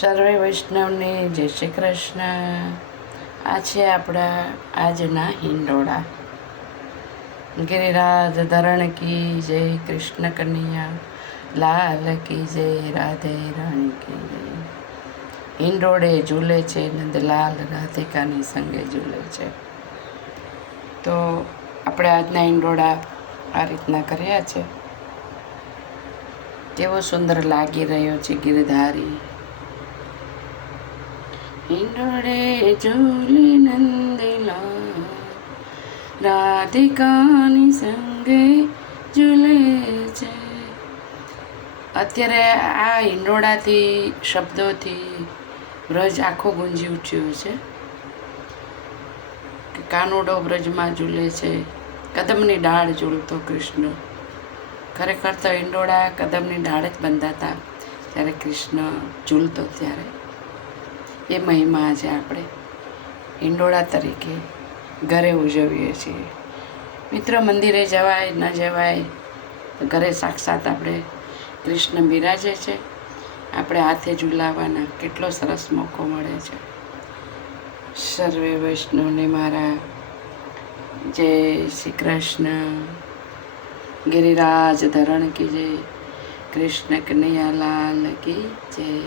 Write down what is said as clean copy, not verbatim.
સર્વે વૈષ્ણવને જય શ્રી કૃષ્ણ. આ છે આપણા આજના હિંડોળા. ગિરિરાજ ધરણ કી જય, કૃષ્ણ કનૈયા લાલ કી જય, રાધે રાણી કી જય. હિંડોળે ઝૂલે છે નંદલાલ, રાધિકાની સંગે ઝૂલે છે. તો આપણે આજના હિંડોળા આ રીતના કર્યા છે. કેવો સુંદર લાગી રહ્યો છે ગિરધારી. હિંડોળે ઝૂલે નંદલાલ, રાધિકાની સંગે ઝૂલે છે. અત્યારે આ હિંડોળાથી શબ્દોથી બ્રજ આખો ગુંજી ઉઠ્યો છે કે કાનુડો બ્રજમાં ઝૂલે છે, કદમની ડાળ ઝૂલતો કૃષ્ણ. ખરેખર તો હિંડોળા કદમની ડાળ જ બંધાતા ત્યારે કૃષ્ણ ઝૂલતો, ત્યારે એ મહિમા આજે આપણે હિંડોળા તરીકે ઘરે ઉજવીએ છીએ. મિત્રો, મંદિરે જવાય ન જવાય તો ઘરે સાક્ષાત આપણે કૃષ્ણ બિરાજે છે. આપણે હાથે ઝૂલાવાના કેટલો સરસ મોકો મળે છે. સર્વે વૈષ્ણવને મારા જય શ્રી કૃષ્ણ. ગિરિરાજ ધરણ કી જય, કૃષ્ણ કનૈયા લાલ કી જય.